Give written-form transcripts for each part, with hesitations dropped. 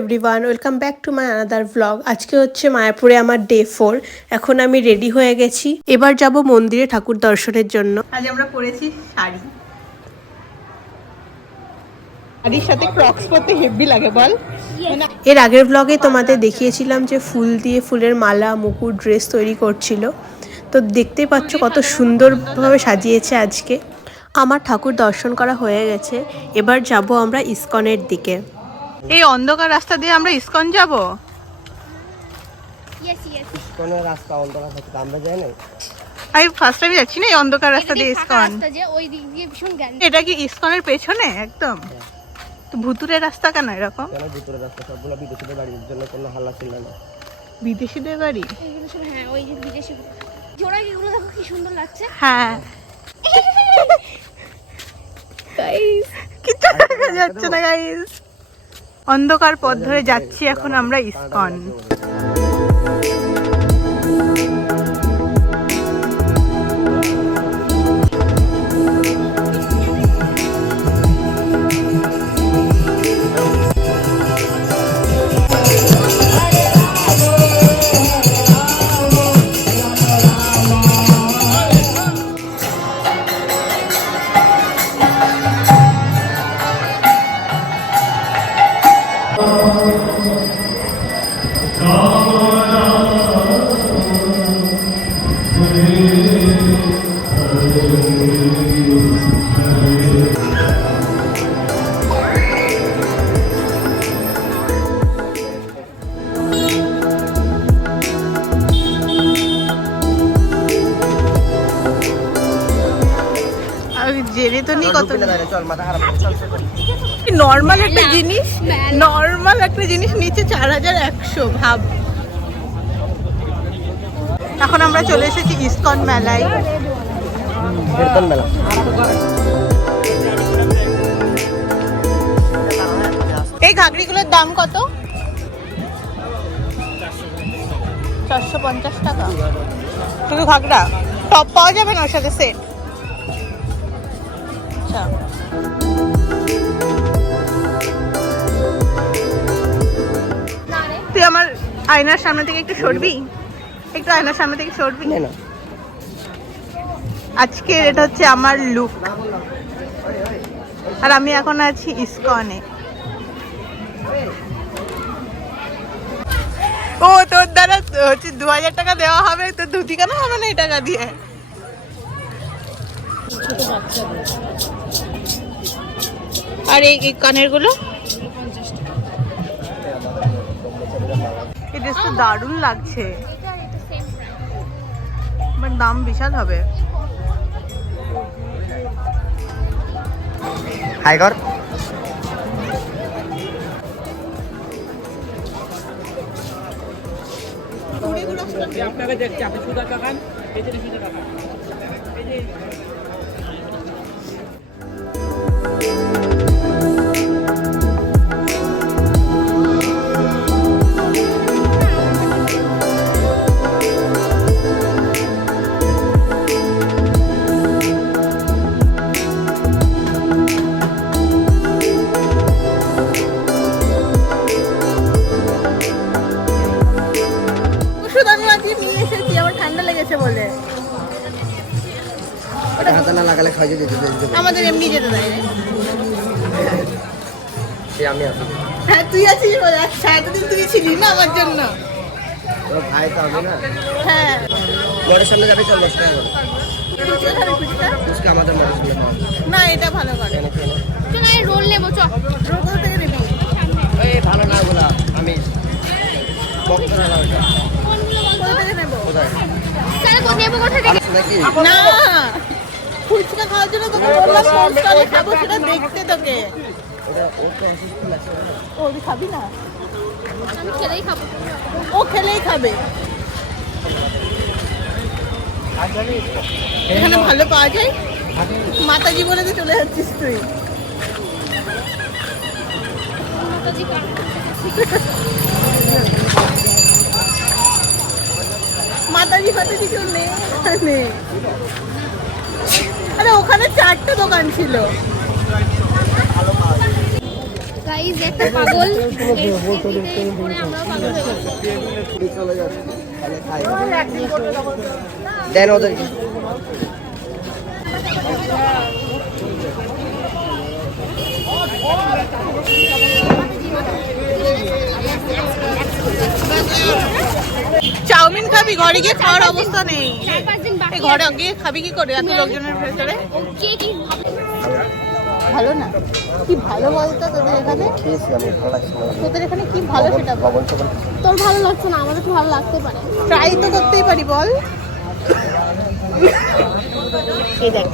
Everyone, welcome back to my another blog. আজকে হচ্ছে মায়াপুরে আমার ডে 4। এখন আমি রেডি হয়ে গেছি, এবার যাব মন্দিরে ঠাকুর দর্শনের জন্য। আজ আমরা পরেছি শাড়ি, শাড়ির সাথে ক্রক্স পরতে হেভি লাগে বল। এর আগের ব্লগে তোমাদের দেখিয়েছিলাম যে ফুল দিয়ে ফুলের মালা, মুকুট, ড্রেস তৈরি করছিল। তো দেখতেই পাচ্ছ কত সুন্দরভাবে সাজিয়েছে আজকে। আমার ঠাকুর দর্শন করা হয়ে গেছে, এবার যাব আমরা ইসকনের দিকে। এই অন্ধকার রাস্তা দিয়ে আমরা ইসকন যাব? ইসকনের রাস্তা অন্ধকার থাকে, আমরা যাই না। আমি ফার্স্ট টাইম যাচ্ছি না এই অন্ধকার রাস্তা দিয়ে ইসকন। এটা কি ইসকনের পেছনে একদম? তো ভুতুরের রাস্তা কেন এরকম? কেন ভুতুরের রাস্তা? সবগুলো বিদেশিদের বাড়ির জন্য, কোনো হাল্লা ছিল না। বিদেশিদের বাড়ি? এগুলো সব, হ্যাঁ ওই যে বিদেশি জোড়া, এগুলো দেখো কি সুন্দর লাগছে। হ্যাঁ গাইস, কিচ্ছু দেখা যাচ্ছে না গাইস। অন্ধকার পথ ধরে যাচ্ছি এখন আমরা ইসকন। নর্মাল একটা জিনিস, নর্মাল একটা জিনিস নিচে 4100, ভাব। এখন আমরা চলে এসেছি ইসকন মেলায়। এই ঘাগড়িগুলোর দাম কত? 450 টাকা শুধু ঘাগড়া। টপ পাওয়া যাবে না ওর সাথে সেট? আচ্ছা, তুই আমার আয়নার সামনে থেকে একটু সরবি? একটু আয়নার সামনে থেকে সরবি? আজকে এটা হচ্ছে আমার লুক, আর আমি এখন আছি ইসকনে। ও তোর দ্বারা হচ্ছে 2000 টাকা দেওয়া হবে, তো ধুতি কেন হবে না এই টাকা দিয়ে? আর এই কানের গুলো এই ড্রেসটা দারুণ লাগছে, বাট দাম বিশাল হবে। হাই কর। আপনাকে দেখছি, আপনি সুদা কাকান, এই যে সুদা কাকান, এই যে বলে হাতে না লাগালে খাইয়ে দিতে আমাদের এমনি যেতে দেয়। আমি আছি। হ্যাঁ তুই আছিস বলে। আচ্ছা, এতদিন তুই ছিলি না আমার জন্য। ভাই তো আমি না। হ্যাঁ, মোটর সামনে যাবে, চল 10 টাকা আমাদের মোটর সামনে না, এটা ভালো করে। চল এই রোল নেবো, চল রোল কোথা থেকে নিবি? এই ভালো না ওগুলা, আমি বক্তরা না ওটা। কোথা থেকে নেবো? কোথায় তাহলে কোন নেবো, কোথা থেকে? নাকি না, ফুচকা খাওয়ার জন্য তোকে বললাম কোন স্টলে খাবো সেটা দেখতে তোকে। এটা ও তো অসুস্থ লাগছে না। ও তুই খাবি না? আমি খেলেই খাবো। ও খেলেই খাবে। এখানে ভালো পাওয়া যায়। মাতাজি বলে তো চলে যাচ্ছিস তুই। মাতাজি কার? মাতাজি ফাতাজি কেউ নেই ওখানে। আরে ওখানে 4টে দোকান ছিল। গাইস একটা পাগল করে আমরাও পাগল হয়ে গেছি। চলে যাচ্ছে তাহলে খাই দেন ওদেরকে। চাউমিন খাবি? ঘরে গিয়ে খাওয়ার অবস্থা নেই। 4-5 দিন বাকি। এই ঘরে গিয়ে খাবি কি করে এত লোকজনের ভেতরে? কে কি ভালো না? কি ভালো বলতো তোদের এখানে? খেয়েছি আমি, ভালো লাগছে না। তোদের এখানে কি ভালো সেটা বল। ভবন টবন তোর ভালো লাগছে না, আমাদের তো ভালো লাগতে পারে। ট্রাই তো করতেই পারি বল। এই দেখ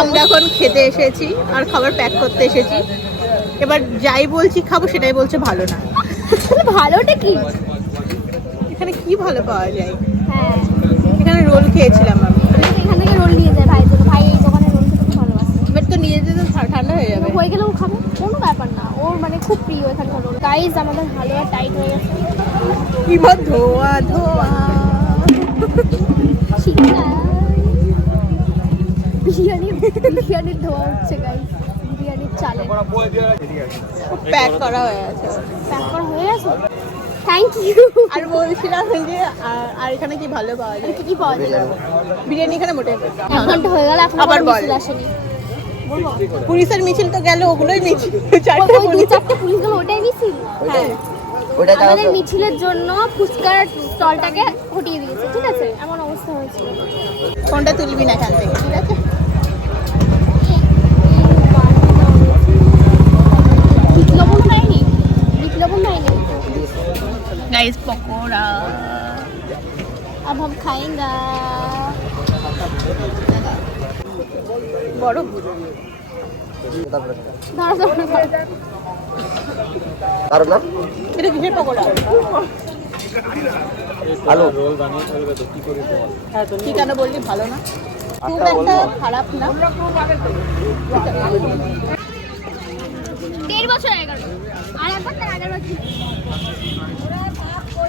আমরা এখন খেতে এসেছি আর খাবার প্যাক করতে এসেছি। এবার যাই বলছি খাবো সেটাই বলছে ভালো না। ভালোটা কি? এখানে কি ভালো পাওয়া যায়? হ্যাঁ, এখানে রোল খেয়েছিলাম আমি। এখান থেকে রোল নিয়ে যায় ভাই, জন্য ভাই এই দোকানে রোল খেতে খুব ভালোবাসে। এবার তো নিয়ে যেতে ঠান্ডা হয়ে যাবে। হয়ে গেলেও খাবে, কোনো ব্যাপার না, ওর মানে খুব প্রিয় এখানকার রোল। গাইস আমাদের ভালো আর টাইট হয়ে গেছে। কি মত ধোয়া ধোয়া। বিরিয়ানির ধোয়া উঠছে গাইস, বিরিয়ানির চালে প্যাক করা হয়ে আছে। প্যাক করা হয়ে গেছে। Thank you. আর বলছিলাম যে আর এখানে কি ভালো পাওয়া যায়? কি পাওয়া যায়? বিরিয়ানি এখানে মোটে 1 ঘন্টা হয়ে গেল, এখন আবার আবার বল। মিছিল আসেনি। পুলিশের মিছিল তো গেল, ওগুলোই মিছিল। ওই চারটে ওই পুলিশ। 2-4টে পুলিশ গেল, ওটাই মিছিল। ওইটাই ওইটাই যাওয়া আমাদের মিছিলের জন্য ফুচকার স্টলটাকে হটিয়ে দিয়েছে, ঠিক আছে? এমন অবস্থা হয়েছিল। ফোনটা তুলবি না এখান থেকে, ঠিক আছে? বিট লবণ খাইনি, বিট লবণ খাইনি। গাইস পকোড়া। अब हम खाएंगे। বড় তারপরে দাঁড়া কারণ না এটা কিসের পকোড়া? আলু তুই কেন বললি ভালো না? খুব একটা খারাপ না। 1.5 বছর হয়ে গেল, আর একবার তার আগের বছর।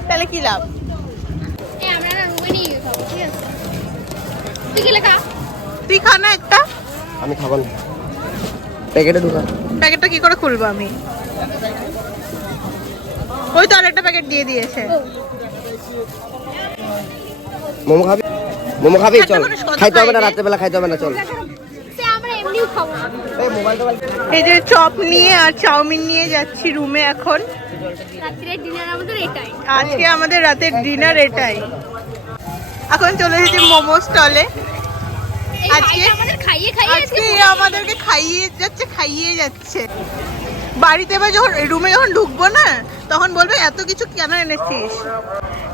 তাহলে কি লাভ? আমরা না রুমে নিয়ে খাবো, ঠিক আছে? তুই কি লেখা? তুই খা না একটা। আমি খাবো না, প্যাকেটে ঢুকা। প্যাকেটটা কি করে খুলবো আমি? ওই তো আরেকটা প্যাকেট দিয়ে দিয়েছে। মোমো খাবি? মোমো খাবি? একটা চল, করে কথা খাইতে হবে না, খাইবে। রাত্রেবেলা খাইতে হবে না, চল। সে আমরা এমনিও খাবো না। এই মোবাইল টোবাইল এই যে চপ নিয়ে আর চাউমিন নিয়ে যাচ্ছি রুমে এখন। রাত্রের ডিনার আমাদের এটাই। আজকে আমাদের রাতের ডিনার এটাই। এখন চলে এসেছি মোমো স্টলে। এই আজকে ভাইটা আমাদের খাইয়ে খাইয়ে আজকে আমাদেরকে খাইয়ে যাচ্ছে। বাড়িতে এবার যখন রুমে যখন ঢুকবো না তখন বলবে এত কিছু কেন এনেছিস।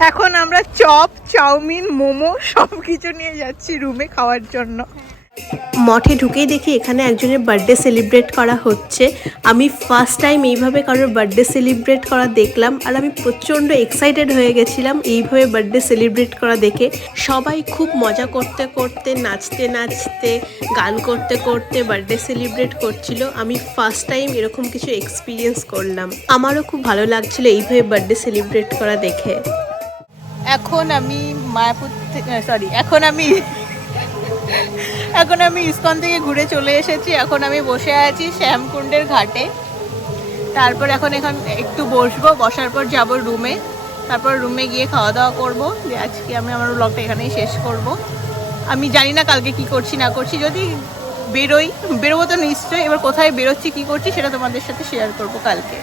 এখন আমরা চপ চাউমিন মোমো সব কিছু নিয়ে যাচ্ছি রুমে খাওয়ার জন্য। মঠে ঢুকেই দেখি এখানে একজনের বার্থডে সেলিব্রেট করা হচ্ছে। আমি ফার্স্ট টাইম এইভাবে কারোর বার্থডে সেলিব্রেট করা দেখলাম আর আমি প্রচণ্ড এক্সাইটেড হয়ে গেছিলাম এইভাবে বার্থডে সেলিব্রেট করা দেখে। সবাই খুব মজা করতে করতে নাচতে নাচতে গান করতে করতে বার্থডে সেলিব্রেট করছিল। আমি ফার্স্ট টাইম এরকম কিছু এক্সপিরিয়েন্স করলাম। আমারও খুব ভালো লাগছিল এইভাবে বার্থডে সেলিব্রেট করা দেখে। এখন আমি মায়াপুর থেকে এখন আমি ইসকন থেকে ঘুরে চলে এসেছি। এখন আমি বসে আছি শ্যামকুণ্ডের ঘাটে। তারপর এখন একটু বসবো, বসার পর যাব রুমে। তারপর রুমে গিয়ে খাওয়া দাওয়া করবো। যে আজকে আমি আমার ব্লগটা এখানেই শেষ করব। আমি জানি না কালকে কি করছি না করছি, যদি বেরোবো তো নিশ্চয়ই। এবার কোথায় বেরোচ্ছি কি করছি সেটা তোমাদের সাথে শেয়ার করবো কালকে।